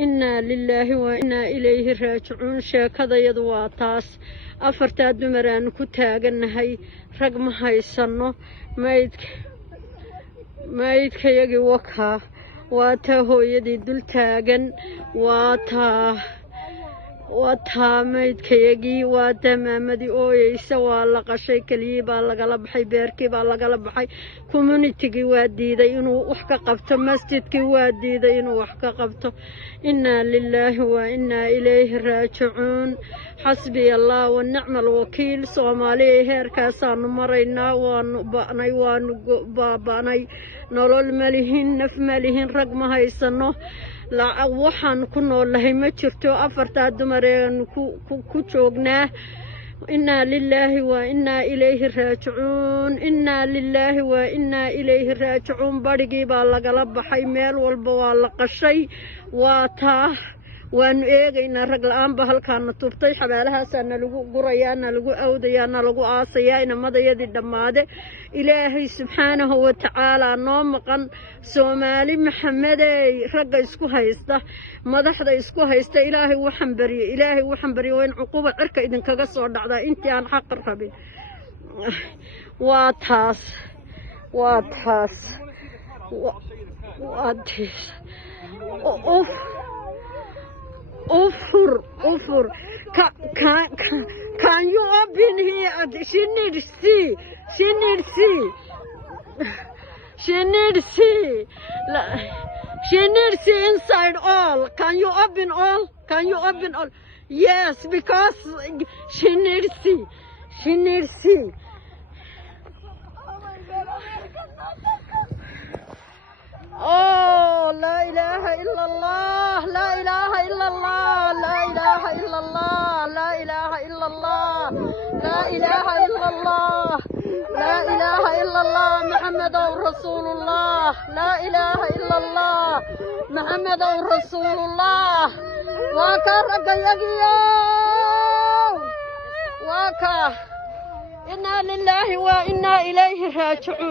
إنا لله وإنا إليه راجعون شاكذا يدوا تاس أفرتا دمران كتاغن هاي رقم هاي سنو مايدك يجي وكها واتا هو يدي دل تاغن واتا maydkayagii waa damaamadii ooyeysa waa la qashay kaliya baa lagala baxay beerkii baa lagala baxay community-gii waa diiday inuu wax ka qabto masjidkii waa diiday inuu wax ka qabto inna lillahi wa inna ilayhi raajicuun xasbiya allah wa ni'mal wakiil Soomaaliya heerkaasaanu maraynaa waanu baabanay nolol malihin naf malihin rag ma haysano waxaan ku noolahay ma jirto afarta dumareen ku joognaa inna lillahi wa inna ilayhi raajicuun inna lillahi wa inna ilayhi raajicuun barigii baa lagala baxay meel walba waa la qashay waa taa waanu eegaynaa rag la'aan ba halkaana tubtay xabaalahaasana lagu gurayaana lagu awdayaana lagu aasayaa inamadayadii dhammaade ilaahay subxaanahu wa tacaala noo maqan Soomaali maxamedey ragga isku haysta madaxda isku haysta ilaahay waxaan bariyay in cuquba cirka idinkaga soo dhacda intii aan xaq rabin waa taas Offer. Can you open here? She needs see. She needs see inside all. Can you open all? Yes, because she needs see. Oh, la ilaha illallah, la ilaha illallah, la ilaha illallah, la ilaha illallah, la ilaha illallah, la ilaha illallah, Muhammadur Rasulullah, la ilaha illallah, Muhammadur Rasulullah. Waka ragayagiyo, waka. Inna lillahi wa inna ilayhi raji'un.